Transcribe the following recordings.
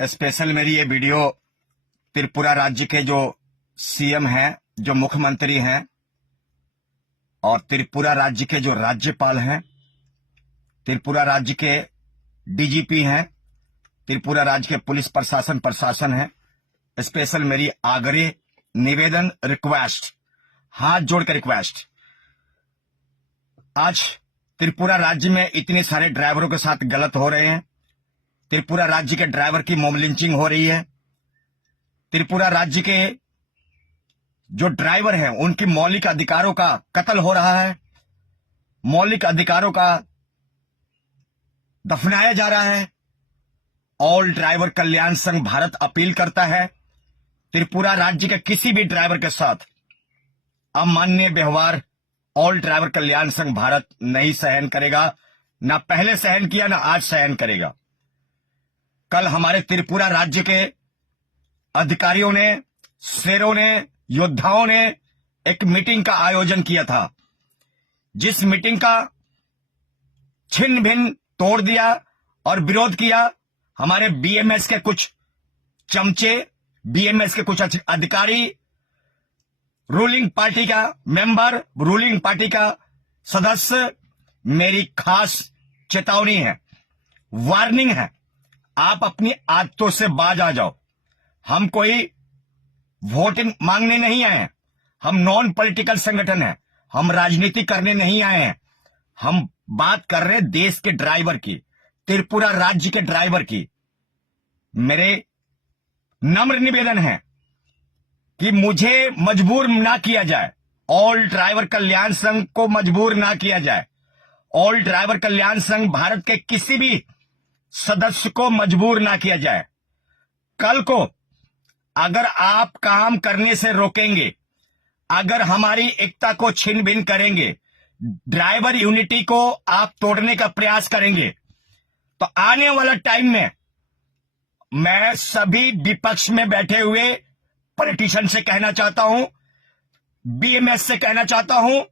Special मेरी ये video Tripura राज्य के जो सीएम हैं, जो मुख्यमंत्री हैं और त्रिपुरा राज्य के जो राज्यपाल हैं, त्रिपुरा राज्य के डीजीपी हैं, त्रिपुरा राज्य के पुलिस प्रशासन है। स्पेशल मेरी आग्रह, निवेदन, रिक्वेस्ट, हाथ जोड़कर रिक्वेस्ट। आज त्रिपुरा राज्य में इतने सारे ड्राइवरों के साथ गलत हो रहे हैं। त्रिपुरा राज्य के ड्राइवर की मॉब लिंचिंग हो रही है। त्रिपुरा राज्य के जो ड्राइवर हैं उनकी मौलिक अधिकारों का कत्ल हो रहा है, मौलिक अधिकारों का दफनाया जा रहा है। ऑल ड्राइवर कल्याण संघ भारत अपील करता है, त्रिपुरा राज्य के किसी भी ड्राइवर के साथ अमान्य व्यवहार ऑल ड्राइवर कल्याण संघ भारत नहीं सहन करेगा। ना पहले सहन किया, ना आज सहन करेगा। कल हमारे त्रिपुरा राज्य के अधिकारियों ने, शेरों ने, योद्धाओं ने एक मीटिंग का आयोजन किया था, जिस मीटिंग का छिन्न भिन्न तोड़ दिया और विरोध किया हमारे बीएमएस के कुछ चमचे, बीएमएस के कुछ अधिकारी, रूलिंग पार्टी का मेंबर, रूलिंग पार्टी का सदस्य। मेरी खास चेतावनी है, वार्निंग है, आप अपनी आदतों से बाज आ जाओ। हम कोई वोट मांगने नहीं आए हैं, हम नॉन पॉलिटिकल संगठन है, हम राजनीति करने नहीं आए हैं। हम बात कर रहे हैं देश के ड्राइवर की, त्रिपुरा राज्य के ड्राइवर की। मेरे नम्र निवेदन है कि मुझे मजबूर ना किया जाए, ऑल ड्राइवर कल्याण संघ को मजबूर ना किया जाए, ऑल ड्राइवर कल्याण संघ भारत के किसी भी सदस्य को मजबूर ना किया जाए। कल को अगर आप काम करने से रोकेंगे, अगर हमारी एकता को छिन्न भिन्न करेंगे, ड्राइवर यूनिटी को आप तोड़ने का प्रयास करेंगे, तो आने वाला टाइम में मैं सभी विपक्ष में बैठे हुए पॉलिटिशियन से कहना चाहता हूं, बीएमएस से कहना चाहता हूं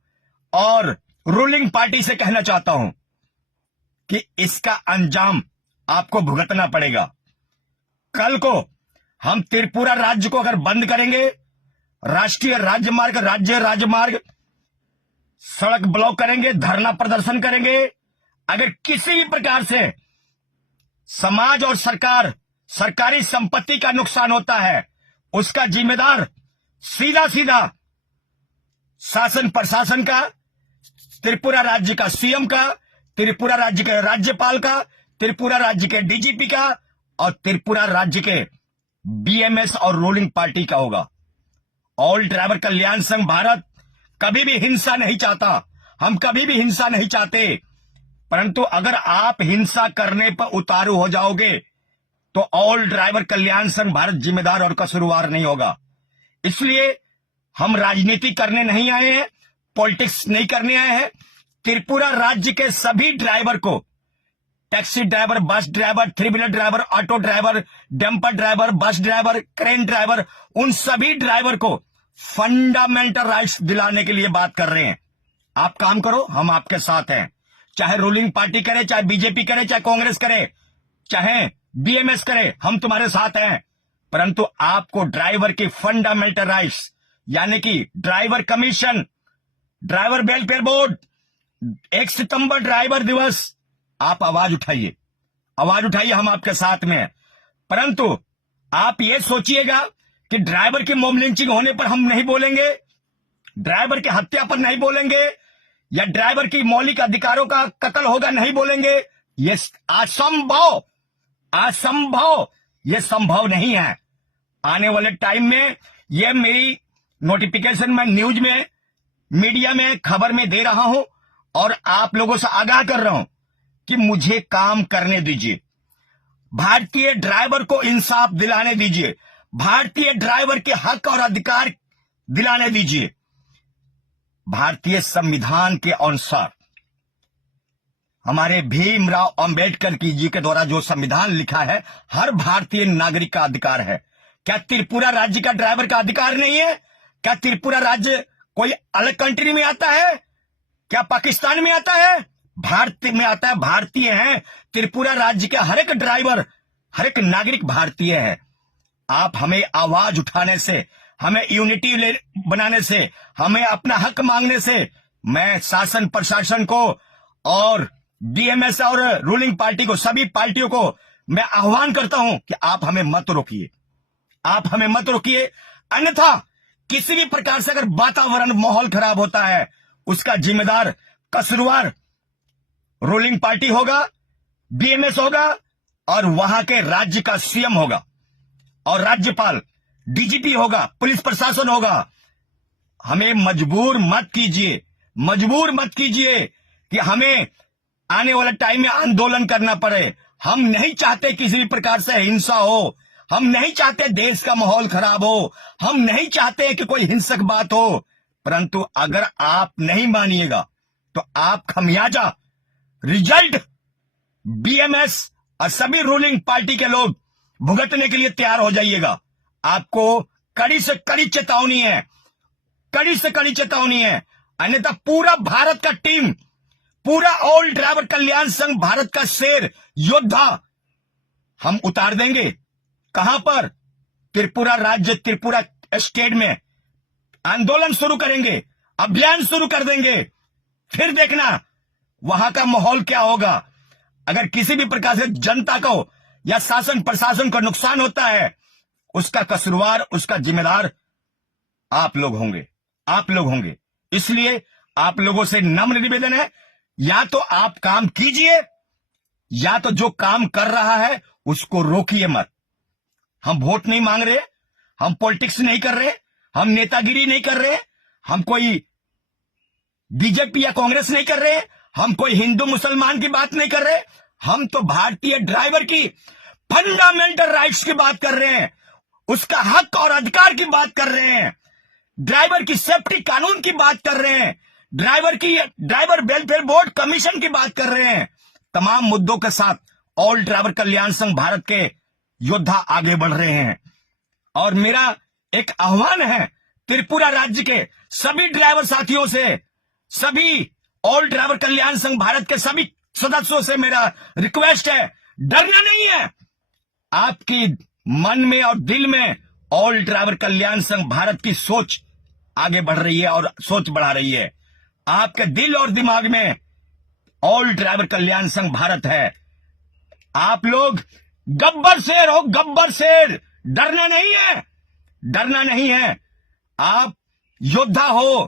और रूलिंग पार्टी से कहना चाहता हूं कि इसका अंजाम आपको भुगतना पड़ेगा। कल को हम त्रिपुरा राज्य को अगर बंद करेंगे, राष्ट्रीय राजमार्ग, राज्य राजमार्ग, सड़क ब्लॉक करेंगे, धरना प्रदर्शन करेंगे, अगर किसी भी प्रकार से समाज और सरकारी संपत्ति का नुकसान होता है, उसका जिम्मेदार सीधा सीधा शासन प्रशासन का, त्रिपुरा राज्य का सीएम का, त्रिपुरा राज्य के राज्यपाल का, त्रिपुरा राज्य के डीजीपी का और त्रिपुरा राज्य के बीएमएस और रूलिंग पार्टी का होगा। ऑल ड्राइवर कल्याण संघ भारत कभी भी हिंसा नहीं चाहता, हम कभी भी हिंसा नहीं चाहते, परंतु अगर आप हिंसा करने पर उतारू हो जाओगे तो ऑल ड्राइवर कल्याण संघ भारत जिम्मेदार और कसूरवार नहीं होगा। इसलिए हम राजनीति करने नहीं आए हैं, पॉलिटिक्स नहीं करने आए हैं। त्रिपुरा राज्य के सभी ड्राइवर को, taxi driver, bus driver, three wheeler driver, auto driver, dumper driver, bus driver, crane driver, उन सभी ड्राइवर को फंडामेंटल राइट्स दिलाने के लिए बात कर रहे हैं। आप काम करो, हम आपके साथ हैं। चाहे रूलिंग पार्टी करे, चाहे बीजेपी करे, चाहे कांग्रेस करे, चाहे बीएमएस करे, हम तुम्हारे साथ हैं। परंतु आपको ड्राइवर की फंडामेंटल राइट्स, यानी कि driver commission, driver welfare board, 1 सितंबर ड्राइवर दिवस, आप आवाज उठाइए, हम आपके साथ में हैं। परंतु आप ये सोचिएगा कि ड्राइवर की मॉब लिंचिंग होने पर हम नहीं बोलेंगे, ड्राइवर की हत्या पर नहीं बोलेंगे, या ड्राइवर की मौलिक अधिकारों का कत्ल होगा नहीं बोलेंगे। ये असंभव, ये संभव नहीं है। आने वाले टाइम में ये मेरी नोटिफिकेशन में, न्यूज में, मीडिया में, खबर में दे रहा हूं और आप लोगों से आगाह कर रहा हूं कि मुझे काम करने दीजिए। भारतीय ड्राइवर को इंसाफ दिलाने दीजिए, भारतीय ड्राइवर के हक और अधिकार दिलाने दीजिए। भारतीय संविधान के अनुसार हमारे भीमराव अंबेडकर जी के द्वारा जो संविधान लिखा है, हर भारतीय नागरिक का अधिकार है। क्या त्रिपुरा राज्य का ड्राइवर का अधिकार नहीं है? क्या त्रिपुरा राज्य कोई अलग कंट्री में आता है? क्या पाकिस्तान में आता है? भारत में आता है, भारतीय हैं। त्रिपुरा राज्य के हर एक ड्राइवर हर एक नागरिक भारतीय है। आप हमें आवाज उठाने से, हमें यूनिटी बनाने से, हमें अपना हक मांगने से, मैं शासन प्रशासन को और बीएमएस और रूलिंग पार्टी को, सभी पार्टियों को मैं आह्वान करता हूं कि आप हमें मत रोकिए, आप हमें मत रोकिए। अन्यथा किसी भी प्रकार से अगर वातावरण माहौल खराब होता है, उसका जिम्मेदार कसूरवार रूलिंग पार्टी होगा, बीएमएस होगा और वहां के राज्य का सीएम होगा और राज्यपाल, डीजीपी होगा, पुलिस प्रशासन होगा। हमें मजबूर मत कीजिए, मजबूर मत कीजिए कि हमें आने वाले टाइम में आंदोलन करना पड़े। हम नहीं चाहते किसी भी प्रकार से हिंसा हो, हम नहीं चाहते देश का माहौल खराब हो, हम नहीं चाहते कि कोई हिंसक बात हो। परंतु अगर आप नहीं मानिएगा तो आप खमियाजा रिजल्ट बीएमएस और सभी रूलिंग पार्टी के लोग भुगतने के लिए तैयार हो जाइएगा। आपको कड़ी से कड़ी चेतावनी है, कड़ी से कड़ी चेतावनी है। अन्यथा पूरा भारत का टीम, पूरा ऑल ड्राइवर कल्याण संघ भारत का शेर योद्धा हम उतार देंगे। कहां पर? त्रिपुरा राज्य, त्रिपुरा स्टेट में आंदोलन शुरू करेंगे, अभियान शुरू कर देंगे। फिर देखना वहां का माहौल क्या होगा। अगर किसी भी प्रकार से जनता को या शासन प्रशासन को नुकसान होता है, उसका कसूरवार, उसका जिम्मेदार आप लोग होंगे, आप लोग होंगे। इसलिए आप लोगों से नम्र निवेदन है, या तो आप काम कीजिए या तो जो काम कर रहा है उसको रोकिए मत। हम वोट नहीं मांग रहे, हम पॉलिटिक्स नहीं कर रहे, हम नेतागिरी नहीं कर रहे, हम कोई बीजेपी या कांग्रेस नहीं कर रहे, हम कोई हिंदू मुसलमान की बात नहीं कर रहे। हम तो भारतीय ड्राइवर की फंडामेंटल राइट्स की बात कर रहे हैं, उसका हक और अधिकार की बात कर रहे हैं, ड्राइवर की सेफ्टी कानून की बात कर रहे हैं, ड्राइवर वेलफेयर बोर्ड कमीशन की बात कर रहे हैं। तमाम मुद्दों के साथ ऑल ड्राइवर कल्याण संघ भारत के योद्धा आगे बढ़ रहे हैं। और मेरा एक आह्वान है त्रिपुरा राज्य के सभी ड्राइवर साथियों से, सभी ऑल ड्राइवर कल्याण संघ भारत के सभी सदस्यों से मेरा रिक्वेस्ट है, डरना नहीं है। आपकी मन में और दिल में ऑल ड्राइवर कल्याण संघ भारत की सोच आगे बढ़ रही है और सोच बढ़ा रही है। आपके दिल और दिमाग में ऑल ड्राइवर कल्याण संघ भारत है। आप लोग गब्बर शेर हो, गब्बर शेर। डरना नहीं है, डरना नहीं है। आप योद्धा हो,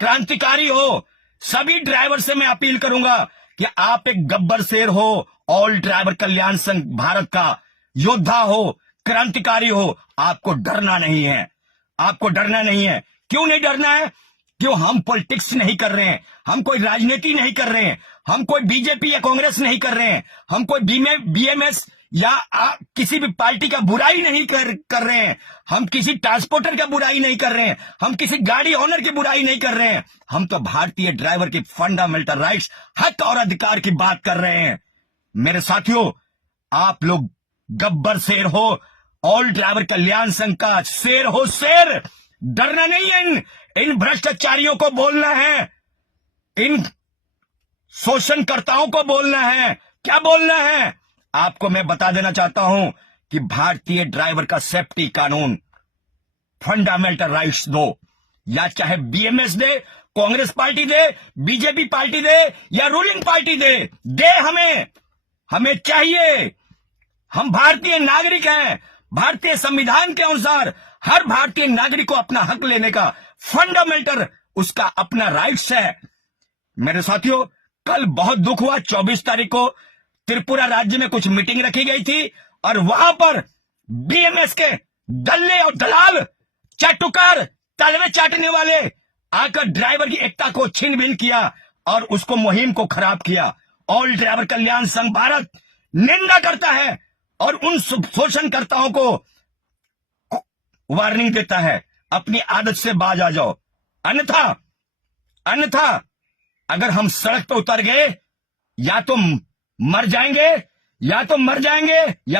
क्रांतिकारी हो। सभी ड्राइवर से मैं अपील करूंगा कि आप एक गब्बर शेर हो, ऑल ड्राइवर कल्याण संघ भारत का योद्धा हो, क्रांतिकारी हो। आपको डरना नहीं है, आपको डरना नहीं है। क्यों नहीं डरना है? क्यों? हम पॉलिटिक्स नहीं कर रहे हैं, हम कोई राजनीति नहीं कर रहे हैं, हम कोई बीजेपी या कांग्रेस नहीं कर रहे हैं, हम कोई बीएमएस या किसी भी पार्टी का बुराई नहीं कर रहे हैं, हम किसी ट्रांसपोर्टर का बुराई नहीं कर रहे हैं, हम किसी गाड़ी ओनर की बुराई नहीं कर रहे हैं। हम तो भारतीय ड्राइवर की फंडामेंटल राइट्स, हक और अधिकार की बात कर रहे हैं। मेरे साथियों, आप लोग गब्बर शेर हो, ऑल ड्राइवर कल्याण संघ का शेर हो, शेर। डरना नहीं है। इन भ्रष्टाचारियों को बोलना है, इन शोषणकर्ताओं को बोलना है। क्या बोलना है? आपको मैं बता देना चाहता हूं कि भारतीय ड्राइवर का सेफ्टी कानून, फंडामेंटल राइट्स दो, या चाहे बीएमएस दे, कांग्रेस पार्टी दे, बीजेपी पार्टी दे या रूलिंग पार्टी दे हमें चाहिए। हम भारतीय नागरिक हैं। भारतीय संविधान के अनुसार हर भारतीय नागरिक को अपना हक लेने का फंडामेंटल उसका अपना राइट्स है। मेरे साथियों, कल बहुत दुख हुआ। 24 तारीख को त्रिपुरा राज्य में कुछ मीटिंग रखी गई थी और वहां पर बीएमएस के दल्ले और दलाल, चाटुकार, तलवे चाटने वाले आकर ड्राइवर की एकता को छीन भिन किया और उसको मुहिम को खराब किया। ऑल ड्राइवर कल्याण संघ भारत निंदा करता है और उन शोषणकर्ताओं को वार्निंग देता है, अपनी आदत से बाज आ जाओ। अन्यथा अगर हम सड़क पर उतर गए, या तो मर जाएंगे या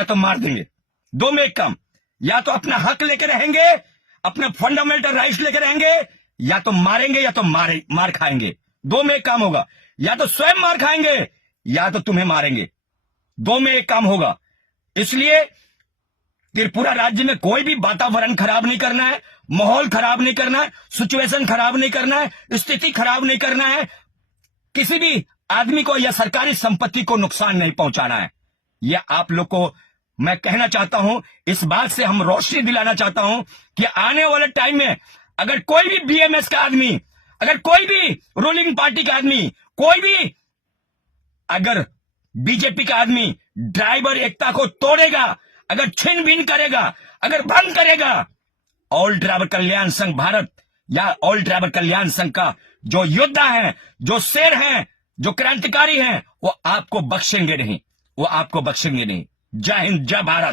तो मार देंगे। दो में एक काम। या तो अपना हक लेकर रहेंगे, अपने फंडामेंटल राइट्स लेकर रहेंगे, या तो मारेंगे या तो मार खाएंगे। दो में एक काम होगा। या तो स्वयं मार खाएंगे या तो तुम्हें मारेंगे। दो में एक काम होगा। इसलिए त्रिपुरा राज्य में कोई भी वातावरण खराब नहीं करना है, माहौल खराब नहीं करना है, सिचुएशन खराब नहीं करना है, स्थिति खराब नहीं करना है, किसी भी आदमी को या सरकारी संपत्ति को नुकसान नहीं पहुंचाना है। यह आप लोग को मैं कहना चाहता हूं, इस बात से हम रोशनी दिलाना चाहता हूं कि आने वाले टाइम में अगर कोई भी बीएमएस का आदमी, अगर कोई भी रूलिंग पार्टी का आदमी, कोई भी अगर बीजेपी का आदमी ड्राइवर एकता को तोड़ेगा, अगर छीन बीन करेगा, अगर भंग करेगा, ऑल ड्राइवर कल्याण संघ भारत या ऑल ड्राइवर कल्याण संघ का जो योद्धा है, जो शेर हैं, जो क्रांतिकारी हैं, वो आपको बख्शेंगे नहीं, वो आपको बख्शेंगे नहीं। जय हिंद, जय भारत।